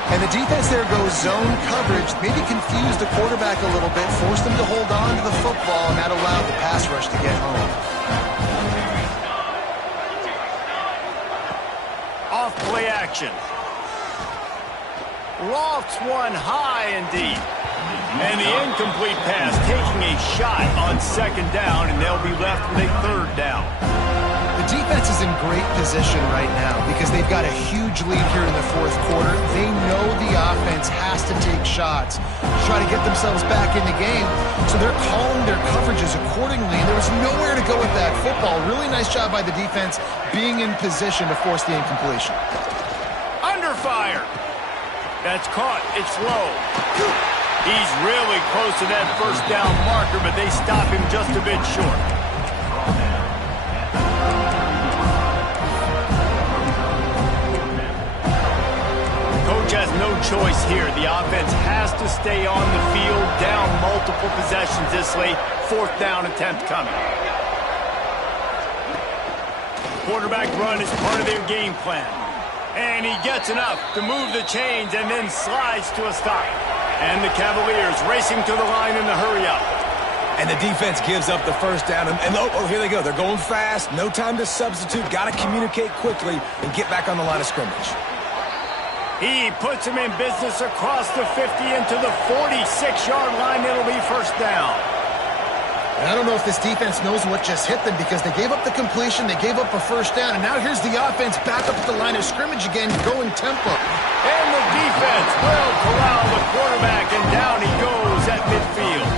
And the defense there goes zone coverage, maybe confused the quarterback a little bit, forced him to hold on to the football, and that allowed the pass rush to get home. Off play action. Lofts one high and deep. And the incomplete pass taking a shot on second down, and they'll be left with a third down. The defense is in great position right now because they've got a huge lead here in the fourth quarter. They know the offense has to take shots to try to get themselves back in the game, so they're calling their coverages accordingly, and there was nowhere to go with that football. Really nice job by the defense being in position to force the incompletion. Under fire. That's caught. It's low. He's really close to that first down marker, but they stop him just a bit short. Coach has no choice here. The offense has to stay on the field, down multiple possessions this late. Fourth down attempt coming. Quarterback run is part of their game plan. And he gets enough to move the chains and then slides to a stop. And the Cavaliers racing to the line in the hurry-up. And the defense gives up the first down. And oh, here they go. They're going fast. No time to substitute. Got to communicate quickly and get back on the line of scrimmage. He puts him in business across the 50 into the 46-yard line. It'll be first down. And I don't know if this defense knows what just hit them because they gave up the completion, they gave up a first down, and now here's the offense back up at the line of scrimmage again, going tempo. And the defense will corral the quarterback, and down he goes at midfield.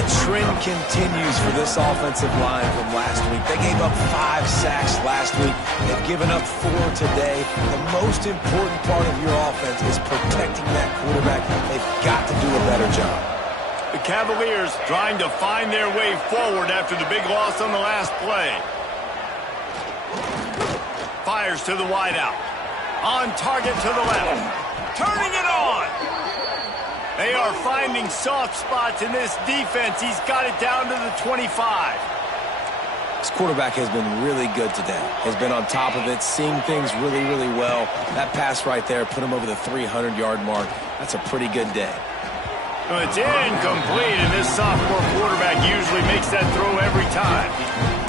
The trend continues for this offensive line from last week. They gave up 5 sacks last week. They've given up 4 today. The most important part of your offense is protecting that quarterback. They've got to do a better job. The Cavaliers trying to find their way forward after the big loss on the last play. Fires to the wideout. On target to the left. Turning it on. They are finding soft spots in this defense. He's got it down to the 25. This quarterback has been really good today. Has been on top of it, seeing things really, really well. That pass right there put him over the 300-yard mark. That's a pretty good day. Well, it's incomplete, and this sophomore quarterback usually makes that throw every time.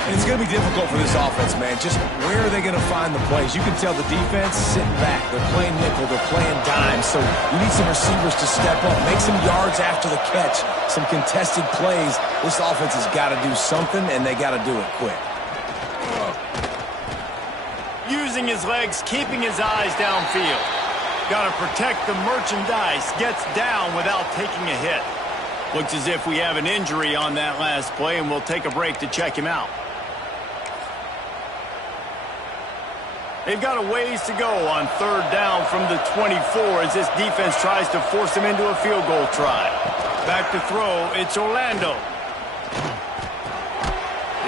And it's going to be difficult for this offense, man. Just where are they going to find the plays? You can tell the defense sitting back. They're playing nickel. They're playing dime. So you need some receivers to step up, make some yards after the catch, some contested plays. This offense has got to do something, and they got to do it quick. Using his legs, keeping his eyes downfield. Got to protect the merchandise. Gets down without taking a hit. Looks as if we have an injury on that last play, and we'll take a break to check him out. They've got a ways to go on third down from the 24 as this defense tries to force him into a field goal try. Back to throw, it's Orlando.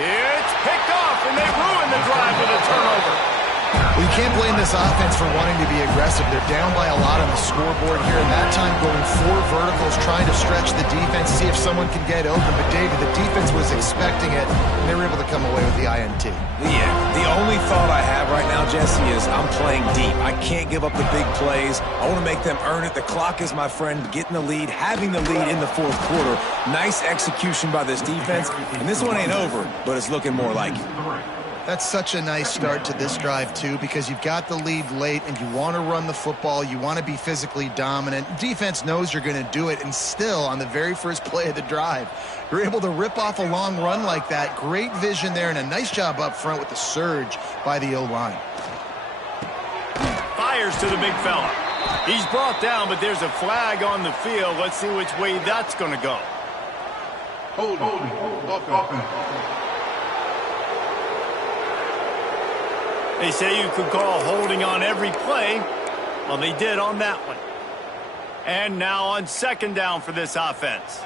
It's picked off, and they ruin the drive with a turnover. Well, you can't blame this offense for wanting to be aggressive. They're down by a lot on the scoreboard here, and that time going 4 verticals, trying to stretch the defense, see if someone can get open. But, David, the defense was expecting it, and they were able to come away with the INT. Yeah, the only thought I have right now, Jesse, is I'm playing deep. I can't give up the big plays. I want to make them earn it. The clock is my friend. Getting the lead, having the lead in the fourth quarter. Nice execution by this defense, and this one ain't over, but it's looking more like it. That's such a nice start to this drive, too, because you've got the lead late and you want to run the football. You want to be physically dominant. Defense knows you're going to do it, and still, on the very first play of the drive, you're able to rip off a long run like that. Great vision there and a nice job up front with the surge by the O-line. Fires to the big fella. He's brought down, but there's a flag on the field. Let's see which way that's going to go. Holding. Offense. They say you could call holding on every play. Well, they did on that one. And now on second down for this offense.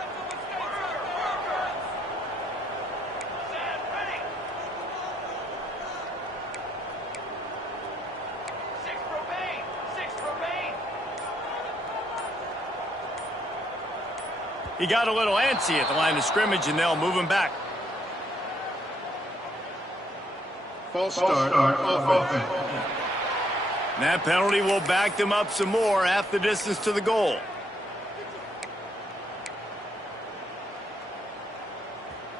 He got a little antsy at the line of scrimmage, and they'll move him back. False start offense. And that penalty will back them up some more, half the distance to the goal.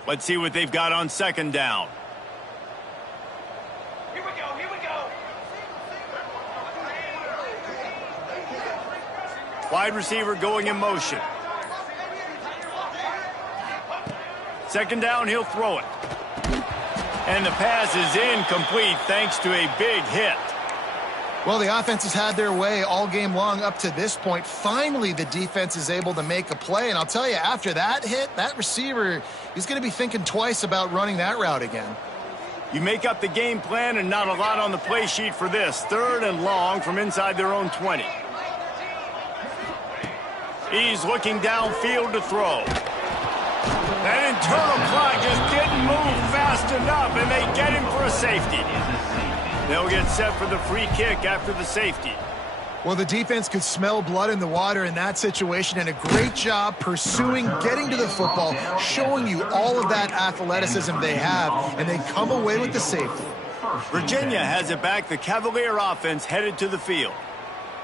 Let's see what they've got on second down. Here we go. Wide receiver going in motion. Second down, he'll throw it. And the pass is incomplete thanks to a big hit. Well, the offense has had their way all game long up to this point. Finally, the defense is able to make a play. And I'll tell you, after that hit, that receiver, he's going to be thinking twice about running that route again. You make up the game plan and not a lot on the play sheet for this. Third and long from inside their own 20. He's looking downfield to throw. That internal clock just didn't move fast enough, and they get him for a safety. They'll get set for the free kick after the safety. Well, the defense could smell blood in the water in that situation, and a great job pursuing, getting to the football, showing you all of that athleticism they have, and they come away with the safety. Virginia has it back. The Cavalier offense headed to the field.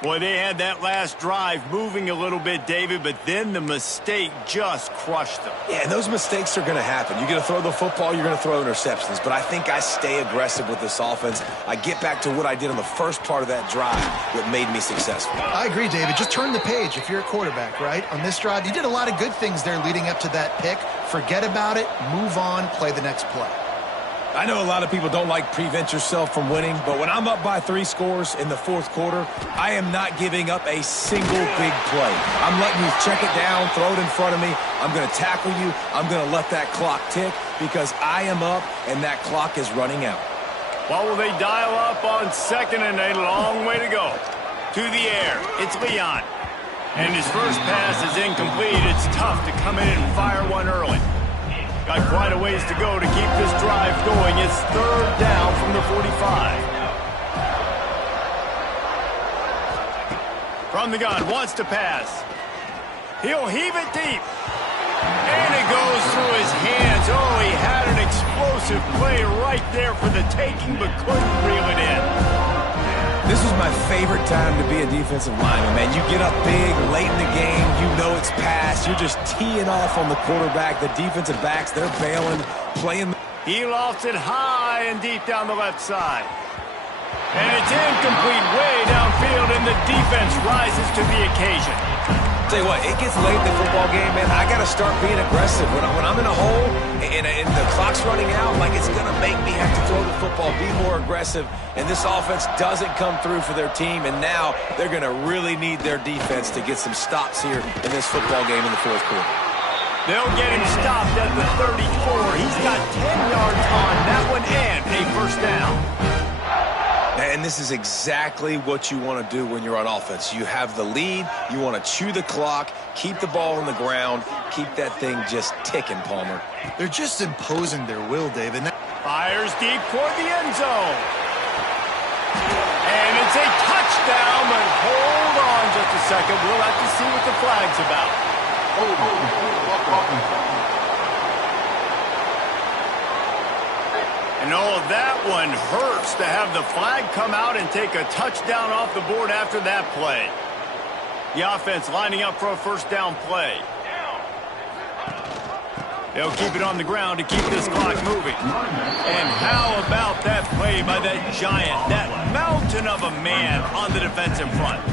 Boy, they had that last drive moving a little bit, David, but then the mistake just crushed them. Yeah, and those mistakes are going to happen. You're going to throw the football, you're going to throw interceptions. But I think I stay aggressive with this offense. I get back to what I did on the first part of that drive that made me successful. I agree, David. Just turn the page if you're a quarterback, right? On this drive, you did a lot of good things there leading up to that pick. Forget about it, move on, play the next play. I know a lot of people don't like prevent yourself from winning, but when I'm up by 3 scores in the fourth quarter, I am not giving up a single big play. I'm letting you check it down, throw it in front of me. I'm going to tackle you. I'm going to let that clock tick because I am up and that clock is running out. What will they dial up on second and a long way to go? To the air, it's Leon. And his first pass is incomplete. It's tough to come in and fire one early. Got quite a ways to go to keep this drive going. It's third down from the 45. From the gun, wants to pass. He'll heave it deep. And it goes through his hands. Oh, he had an explosive play right there for the taking, but couldn't reel it in. This was my favorite time to be a defensive lineman, man. You get up big, late in the game, you know it's past. You're just teeing off on the quarterback. The defensive backs, they're bailing, playing. He lofts it high and deep down the left side. And it's incomplete way downfield, and the defense rises to the occasion. Tell you what, it gets late in the football game, man. I got to start being aggressive. When I'm in a hole and the clock's running out, like it's going to make me have to throw the football, be more aggressive. And this offense doesn't come through for their team, and now they're going to really need their defense to get some stops here in this football game in the fourth quarter. They'll get him stopped at the 34. He's got 10 yards on that one and a first down. And this is exactly what you want to do when you're on offense. You have the lead. You want to chew the clock, keep the ball on the ground, keep that thing just ticking, Palmer. They're just imposing their will, David. Fires deep toward the end zone. And it's a touchdown, but hold on just a second. We'll have to see what the flag's about. And oh, that one hurts to have the flag come out and take a touchdown off the board after that play. The offense lining up for a first down play. They'll keep it on the ground to keep this clock moving. And how about that play by that giant, that mountain of a man on the defensive front?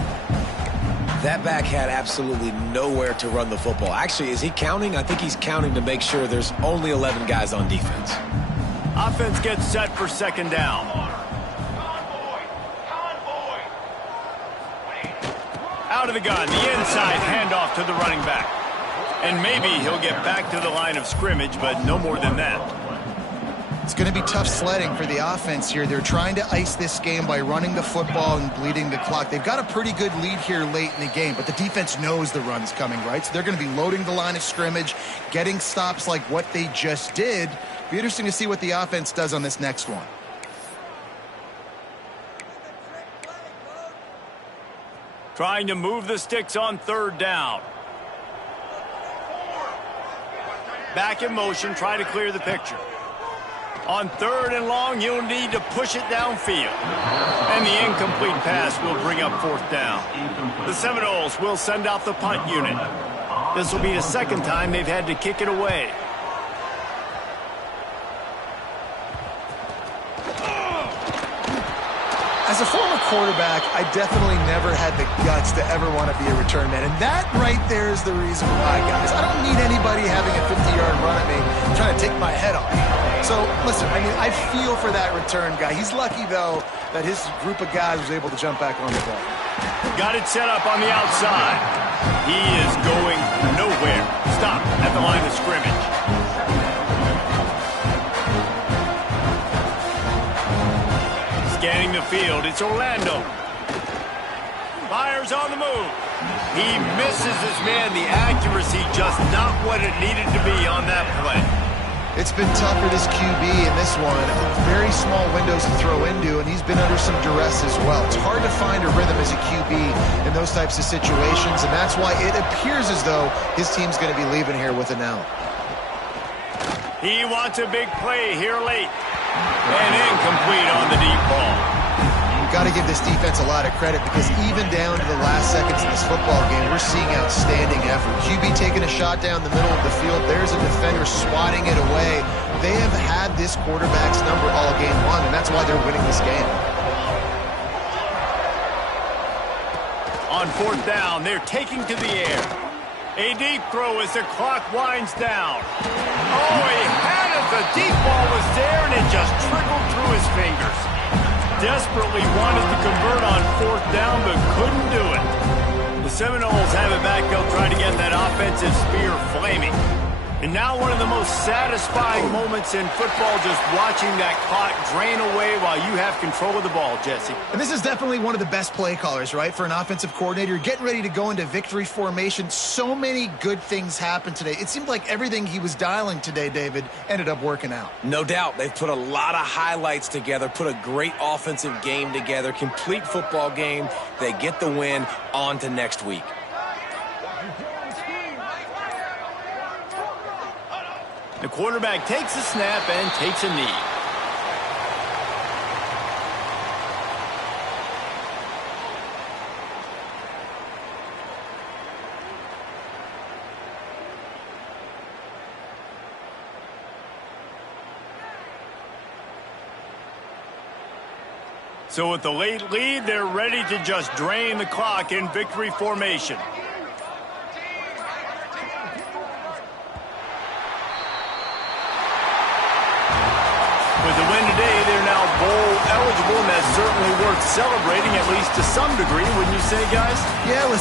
That back had absolutely nowhere to run the football. Actually, is he counting? I think he's counting to make sure there's only 11 guys on defense. Offense gets set for second down. Out of the gun, the inside handoff to the running back. And maybe he'll get back to the line of scrimmage, but no more than that. It's going to be tough sledding for the offense here. They're trying to ice this game by running the football and bleeding the clock. They've got a pretty good lead here late in the game, but the defense knows the run's coming, right? So they're going to be loading the line of scrimmage, getting stops like what they just did. Be interesting to see what the offense does on this next one. Trying to move the sticks on third down. Back in motion, try to clear the picture. On third and long, you'll need to push it downfield. And the incomplete pass will bring up fourth down. The Seminoles will send out the punt unit. This will be the second time they've had to kick it away. As a former quarterback, I definitely never had the guts to ever want to be a return man. And that right there is the reason why, guys. I don't need anybody having a 50-yard run at me trying to take my head off. So, listen, I mean, I feel for that return guy. He's lucky, though, that his group of guys was able to jump back on the ball. Got it set up on the outside. He is going nowhere. Stop at the line of scrimmage. Scanning the field, it's Orlando. Fires on the move. He misses his man. The accuracy just not what it needed to be on that play. It's been tough for this QB in this one. Very small windows to throw into, and he's been under some duress as well. It's hard to find a rhythm as a QB in those types of situations, and that's why it appears as though his team's going to be leaving here with an L. He wants a big play here late. And incomplete on the deep ball. Got to give this defense a lot of credit because even down to the last seconds in this football game, we're seeing outstanding effort. QB taking a shot down the middle of the field. There's a defender swatting it away. They have had this quarterback's number all game long, and that's why they're winning this game. On fourth down, they're taking to the air. A deep throw as the clock winds down. Oh, he had it. The deep ball was there, and it just trickled through his fingers. Desperately wanted to convert on fourth down, but couldn't do it. The Seminoles have it back. They'll try to get that offensive spear flaming. And now one of the most satisfying moments in football, just watching that clock drain away while you have control of the ball, Jesse. And this is definitely one of the best play callers, right, for an offensive coordinator. Getting ready to go into victory formation. So many good things happened today. It seemed like everything he was dialing today, David, ended up working out. No doubt. They've put a lot of highlights together, put a great offensive game together, complete football game. They get the win. On to next week. The quarterback takes a snap and takes a knee. So with the late lead, they're ready to just drain the clock in victory formation. With the win today, they're now bowl eligible, and that's certainly worth celebrating, at least to some degree, wouldn't you say, guys? Yeah, listen.